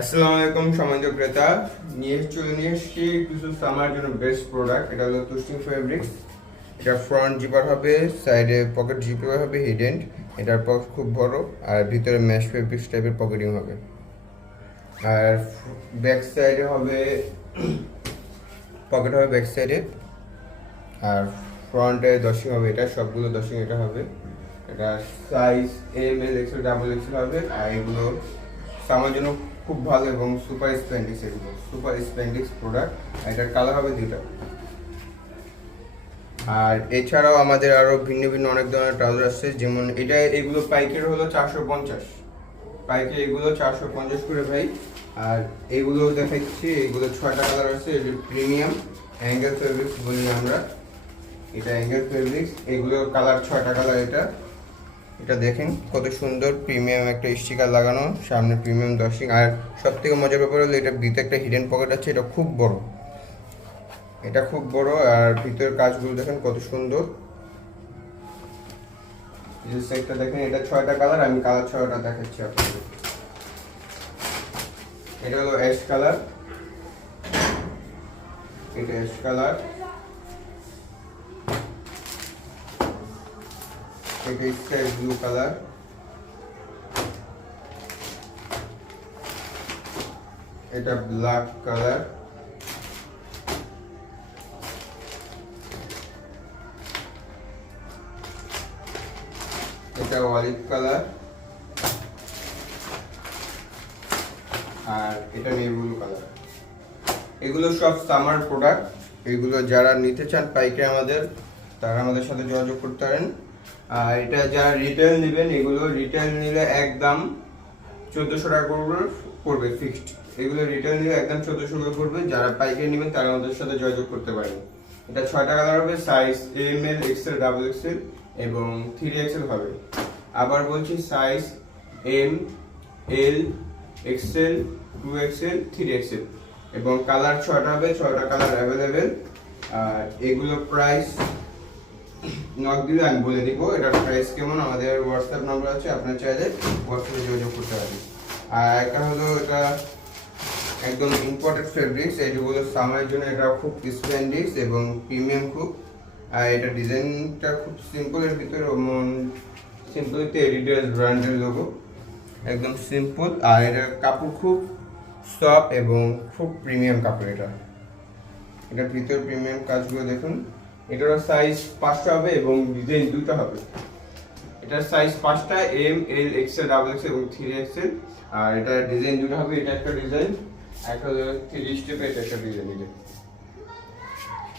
আসসালামু আলাইকুম সম্মানিত ক্রেতা। নিয়ে এসেছি কিছু সামার জন্য বেস্ট প্রোডাক্ট। এটা হলো তুষ্টিং ফেব্রিক্স। এটা ফ্রন্ট জিপার হবে, সাইডে পকেট জিপার হবে হিডেন। এটার পকেট খুব বড় আর ভিতরে ম্যাশ ফেব্রিক্স টাইপের পকেটিং হবে। আর ব্যাক সাইডে হবে পকেট হবে ব্যাক সাইডে। আর ফ্রন্টে দশিং হবে, এটা সবগুলো দশিং এটা হবে। এটা size M L XL double XL হবে। আর এগুলো আমার জন্য খুব ভালো এবং সুপার স্প্লেন্ডিক্স, এগুলো সুপার স্প্লেন্ডিক্স প্রোডাক্ট। এটার কালার হবে দুইটা। আর এছাড়াও আমাদের আরও ভিন্ন ভিন্ন অনেক ধরনের ট্রাউজার আসছে, যেমন এগুলো পাইকারি হলো 450, পাইকারি এগুলো 450 করে ভাই। আর এগুলো দেখাচ্ছি, এগুলো 6টা কালার আছে। এটা প্রিমিয়াম অ্যাঙ্গেল ফেব্রিক্স বলি আমরা, এটা অ্যাঙ্গেল ফেব্রিক্স। এগুলো কালার 6টা কালার। এটা দেখেন কত সুন্দর প্রিমিয়াম একটা স্টিকার লাগানো, সামনে প্রিমিয়াম দশিং। আর সব থেকে মজার ব্যাপার হলো এটা ভিতরে একটা হিডেন পকেট আছে। এটা খুব বড়, এটা খুব বড়। আর ভিতরের কাজগুলো দেখেন কত সুন্দর। এই সাইডটা দেখেন, এটা 6টা কালার, আমি কালার 6টা দেখাচ্ছি আপনাদের। এটা হলো অ্যাশ কালার, এটা অ্যাশ কালার, এটা স্কাই ব্লু কালার, এটা ব্ল্যাক কালার, এটা অলিভ কালার, আর এটা নেভি ব্লু কালার। এগুলো সব সামার প্রোডাক্ট। এগুলো যারা নিতে চান পাইকারি তারা আমাদের সাথে যোগাযোগ করতে পারেন। আর এটা যারা রিটেল নেবেন, এগুলো রিটেল নিলে একদম 1400 টাকা পড়বে ফিক্সড। এগুলো রিটেল নিলে একদম 1400 টাকা পড়বে। যারা পাইকারি নেবেন তারা আমাদের সাথে যোগাযোগ করতে পারেন। এটা 6টা কালার হবে, size M L XL double XL এবং 3XL হবে। আবার বলছি, size M L Excel 2XL 3XL এবং কালার 6টা হবে, 6টা কালার অ্যাভেলেবেল। আর এগুলো প্রাইস নক দিলে আমি বলে দিব এটার প্রাইস কেমন। আমাদের হোয়াটসঅ্যাপ নাম্বার আছে, আপনার চাইলে হোয়াটসঅ্যাপে যোগাযোগ করতে পারেন। আর একটা হলো এটা একদম ইম্পর্টেন্ট ফেব্রিক্স, এইগুলো সামারের জন্য। এটা খুব স্প্লেন্ডিক্স এবং প্রিমিয়াম খুব। আর এটা ডিজাইনটা খুব সিম্পলের ভিতরে, সিম্পলিতে এডিডাস ব্র্যান্ডের লোগো, একদম সিম্পল। আর এটা কাপড় খুব সফট এবং খুব প্রিমিয়াম কাপড়। এটার ভিতর প্রিমিয়াম কাজগুলো দেখুন। এটার সাইজ 5টা হবে এবং ডিজাইন 2টা হবে। এটার সাইজ 5টা, M L XL double XL এবং 3XL। আর এটার ডিজাইন 2টা হবে। এটা একটা ডিজাইন, একটা হলো 3 স্টেপে, এটা একটা ডিজাইন।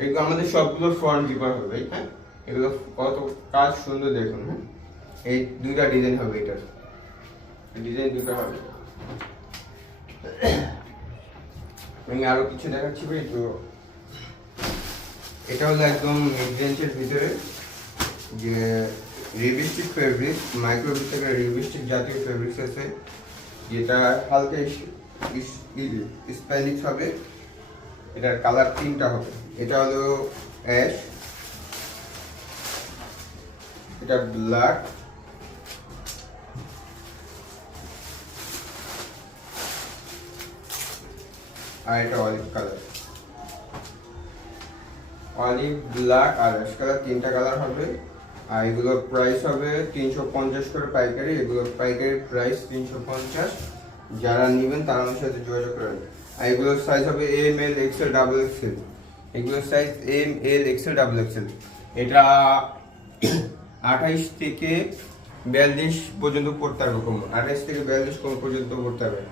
এগুলো আমাদের সবগুলো ফ্রন্ট জিপার হবে। হ্যাঁ, এগুলো কত কাজ সুন্দর দেখুন। হ্যাঁ, এই 2টা ডিজাইন হবে। এটার ডিজাইন 2টা হবে। আমি আরো কিছু দেখাচ্ছি ভাই। তো এটা হলো একদম মিড রেঞ্জের ভিতরে, যে রিবিস্টিক ফেব্রিক, মাইক্রোবিক থেকে রিবিস্টিক জাতীয় ফেব্রিক্স আছে, যেটা হালকা স্প্যানিশ হবে। এটার কালার 3টা হবে। এটা হলো অ্যাশ, এটা ব্ল্যাক, আর এটা অলিভ কালার। অলিভ, ব্ল্যাক আর অ্যাশ কালার, 3টা কালার হবে। আর এগুলোর প্রাইস হবে 350 করে পাইকারি। এগুলোর পাইকারি প্রাইস 350। যারা নেবেন তারা আমার সাথে যোগাযোগ করেন। আর এগুলোর সাইজ হবে M L XL double XL. এগুলোর size M L XL double XL. এটা 28 থেকে 42 পর্যন্ত পড়তে হবে, কম 28 থেকে 42 কম পর্যন্ত পড়তে হবে।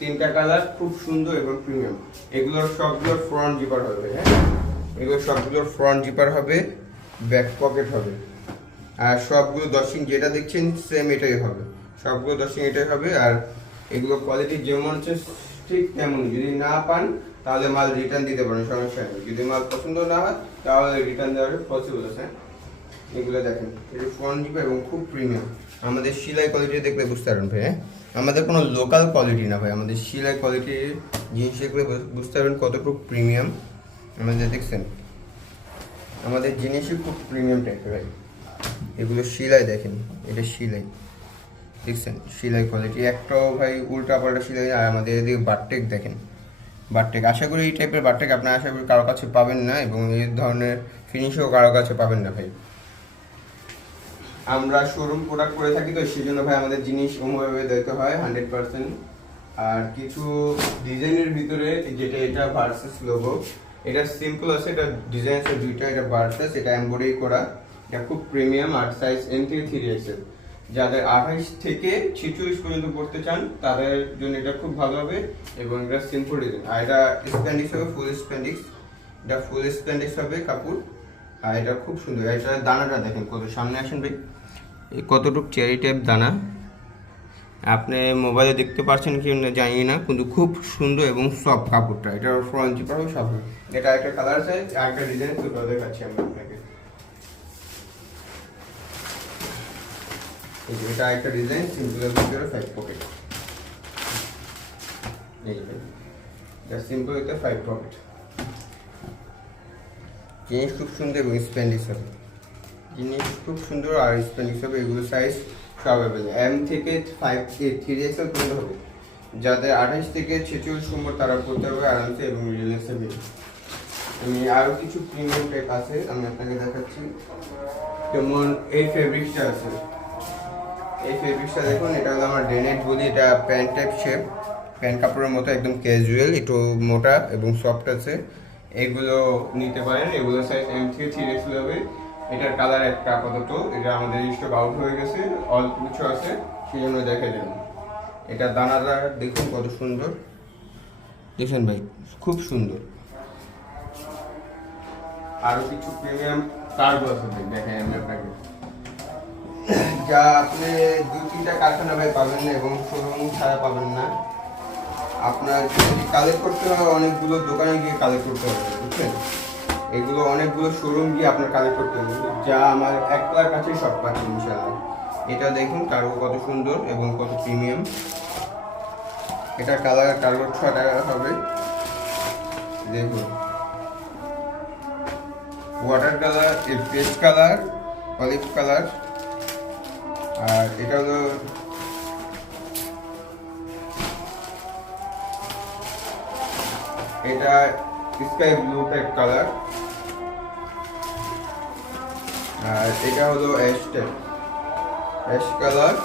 3টা কালার খুব সুন্দর এবং প্রিমিয়াম। এগুলোর সবগুলোর ফ্রন্ট জিপার হবে। হ্যাঁ, এগুলো সবগুলোর ফ্রন্ট জিপার হবে, ব্যাক পকেট হবে। আর সবগুলো দশিং যেটা দেখছেন সেম এটাই হবে, সবগুলো দশিং এটাই হবে। আর এগুলো কোয়ালিটি যেমন হচ্ছে ঠিক তেমনই। যদি না পান তাহলে মাল রিটার্ন দিতে পারেন, সমস্যা নেই। যদি মাল পছন্দ না হয় তাহলে রিটার্ন দেওয়ার পসিবল আছে। এগুলো দেখেন, এটা ফ্রন্ট জিপার এবং খুব প্রিমিয়াম। আমাদের সেলাই কোয়ালিটি দেখলে বুঝতে পারবেন ভাই। হ্যাঁ, আমাদের কোনো লোকাল কোয়ালিটি না ভাই, আমাদের সেলাই কোয়ালিটির জিনিস দেখলে বুঝতে পারবেন কতটুকু প্রিমিয়াম আমাদের। দেখছেন, আমাদের জিনিসই খুব প্রিমিয়াম টাইপের ভাই। এগুলো সেলাই দেখেন, এটা সেলাই। দেখছেন সেলাই কোয়ালিটি একটাও ভাই উল্টা পাল্টা সেলাই। আর আমাদের এদিকে বারটেক দেখেন, বারটেক আশা করি এই টাইপের বারটেক আপনার আশা করি কারো কাছে পাবেন না, এবং এই ধরনের ফিনিশও কারো কাছে পাবেন না ভাই। আমরা শোরুম প্রোডাক্ট করে থাকি তো সেই জন্য ভাই আমাদের জিনিস ওমভাবে দিতে হয় 100%। আর কিছু ডিজাইনের ভিতরে যেটা এটা ভার্সেস লোগো, এটা সিম্পল আছে, এটা ডিজাইন আছে দুইটা, এটা ভার্সেস, এটা এমব্রয়ডারি করা, এটা খুব প্রিমিয়াম। আর সাইজ এম থেকে 3XL, যাদের 28 থেকে 46 পর্যন্ত পড়তে চান তাদের জন্য এটা খুব ভালো হবে। এবং এটা সিম্পল ডিজাইন, আর এটা স্প্যান্ডিক্স হবে, ফুল স্প্যান্ডিক্স, এটা ফুল স্প্যান্ডিক্স হবে কাপড়। আর এটা খুব সুন্দর, এটা দানাটা দেখেন কত, সামনে আসেন ভাই, এই কতটুকু চেরি টাইপ দানা, আপনি মোবাইলে দেখতে পাচ্ছেন কি না জানি না, কিন্তু খুব সুন্দর এবং সফট কাপড়টা। এটা ফ্রন্ট জিপার হবে সব। এটা একটা কালার আছে, আরেকটা ডিজাইন তো দেখাচ্ছি আমি আপনাকে। এই যে এটা একটা ডিজাইন সিম্পলের ভিতরে 5 পকেট, এই যে এটা সিম্পল, এটা 5 পকেট। জিনিস খুব সুন্দর এবং স্প্যান্ডিক্স হবে, জিনিস খুব সুন্দর আর স্প্যান্ডিক্স হবে। এগুলো সাইজ সব অ্যাভেলেবল, এম থেকে 3XL পর্যন্ত হবে। যাদের 28 থেকে 46 নম্বর তারা পড়তে হবে আরামসে এবং রিল্যাক্সে বেশি। আমি আরও কিছু প্রিমিয়াম টাইপ আছে আমি আপনাকে দেখাচ্ছি। যেমন এই ফেব্রিক্সটা আছে, এই ফেব্রিক্সটা দেখুন, এটা হলো আমার ডেনেট বলি, এটা প্যান্ট টাইপ শেপ, প্যান্ট কাপড়ের মতো একদম ক্যাজুয়াল, একটু মোটা এবং সফট আছে। এগুলো নিতে পারেন, এগুলো সাইজ এম থেকে 3XL হবে। এটার কালার একটা আপাতত, এটা আমাদের স্টক আউট হয়ে গেছে, অল্প কিছু আছে সেই জন্য দেখে দেন। এটা দানাদার দেখুন কত সুন্দর, দেখেন ভাই খুব সুন্দর। আরো কিছু প্রিমিয়াম কার্গো আছে দেখেন আমি আপনাকে, যা আপনি 2-3টা কারখানা ভাই পাবেন না এবং শোরুম ছাড়া পাবেন না। আপনার যদি কালেক্ট করতে হয় অনেকগুলো দোকানে গিয়ে কালেক্ট করতে হবে, বুঝছেন? এগুলো অনেকগুলো শোরুম গিয়ে আপনার কালেক্ট করতে হবে, যা আমার একলার কাছে সব পাচ্ছেন ইনশাআল্লাহ। এটা দেখুন কার্গো কত সুন্দর এবং কত প্রিমিয়াম। এটা কালার কার্গো 6 টাকা হবে, দেখুন water colour, paste colour, olive colour. আর এটা হলো এটা স্কাই ব্লু টাইপ কালার। আর এটা হলো অ্যাশ টাইপ, অ্যাশ কালার।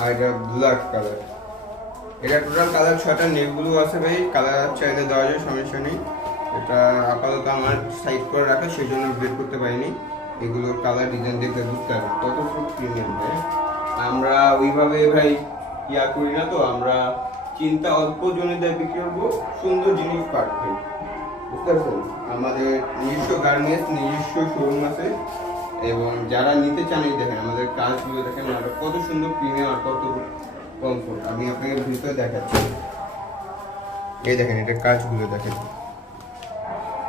আর এটা ব্ল্যাক কালার। এটা টোটাল কালার 6টা, নেকগুলো আছে ভাই, কালার চাইলে দেওয়া যায়, সমস্যা নেই। এটা আপাতত আমার সাইড করে রাখা সেই জন্য বের করতে পারিনি। এগুলোর কালার ডিজাইন দেখতে বুঝতে পারবেন কত ফুট প্রিমিয়াম ভাই। আমরা ওইভাবে ভাই ইয়া করি না তো, আমরা চিন্তা অল্প জনে দেয় বিক্রি করবো, সুন্দর জিনিস পাঠাই, বুঝতে পারছেন? আমাদের নিজস্ব গার্মেন্টস, নিজস্ব শোরুম আছে, এবং যারা নিতে চান এই দেখেন আমাদের কাজগুলো দেখেন আর কত সুন্দর প্রিমিয়াম আর কত কমফোর্ট। আমি আপনাকে ভিতরে দেখাচ্ছি, এই দেখেন এটা কাজগুলো দেখেন,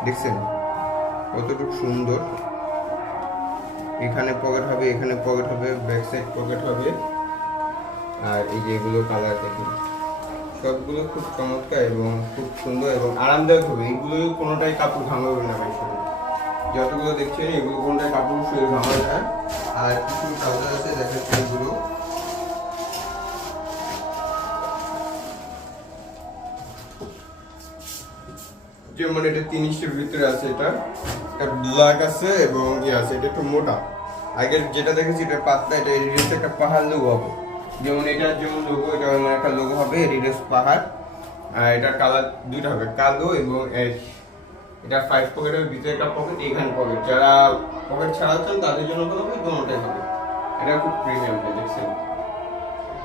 দেখছেন কতটুকু সুন্দর। এখানে পকেট হবে, এখানে পকেট হবে, ব্যাক সাইড পকেট হবে। আর এই যে এগুলো কালার দেখুন, সবগুলো খুব চমৎকার এবং খুব সুন্দর এবং আরামদায়ক হবে। এগুলো কোনোটাই কাপড় ঘামাবে না ভাই, শুধু যতগুলো দেখছেন এগুলো কোনোটাই কাপড় শুয়ে ঘামাবে না। আর কিছু ট্রাউজার আছে দেখাচ্ছি, এগুলো যেমন এটা 3 ইঞ্চির ভিতরে আছে, এটা ব্ল্যাক আছে এবং ইয়ে আছে, এটা একটু মোটা। আগের যেটা দেখেছি এটা পাতলা, এটা রিডেস একটা পাহাড় লোগো হবে, যেমন এটার যেমন লোগো, এটা অন্য একটা লোগো হবে রিডেস পাহাড়। আর এটার কালার দুইটা হবে, কালো এবং অ্যাশ। এটা 5 পকেটের ভিতরে একটা পকেট, এখানে পকেট, যারা পকেট ছাড়াচ্ছেন তাদের জন্য ভালো হবে, দুটোটাই হবে। এটা খুব প্রিমিয়াম, দেখছেন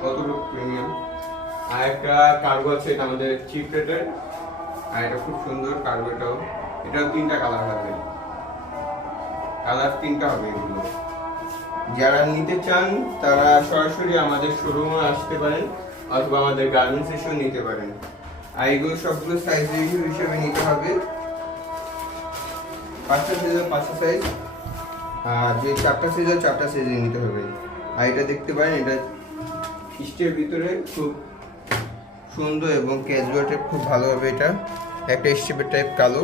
কতটুকু প্রিমিয়াম। আর একটা কার্গো আছে, এটা আমাদের চিপ রেটের, আর এটা খুব সুন্দর কার্গোটাও। এটাও 3টা কালার হবে, কালার 3টা হবে। এগুলো যারা নিতে চান তারা সরাসরি আমাদের শোরুমে আসতে পারেন অথবা আমাদের গার্মেন্টস এসেও নিতে পারেন। আর এগুলো সবগুলো সাইজ রিভিউ হিসেবে নিতে হবে, 5টা সাইজের 5টা সাইজ, আর যে 4টা সাইজের 4টা সাইজে নিতে হবে। আর এটা দেখতে পারেন, এটা স্টের ভিতরে খুব সুন্দর এবং ক্যাজুয়াল টাইপ, খুব ভালো হবে। এটা একটা স্টেপের টাইপ কালো,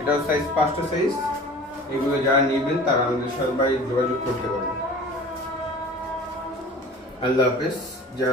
এটাও সাইজ 5টা সাইজ। এগুলো যারা নেবেন তারা আমাদের সবাই যোগাযোগ করতে পারেন। আল্লাহ হাফেজ। যা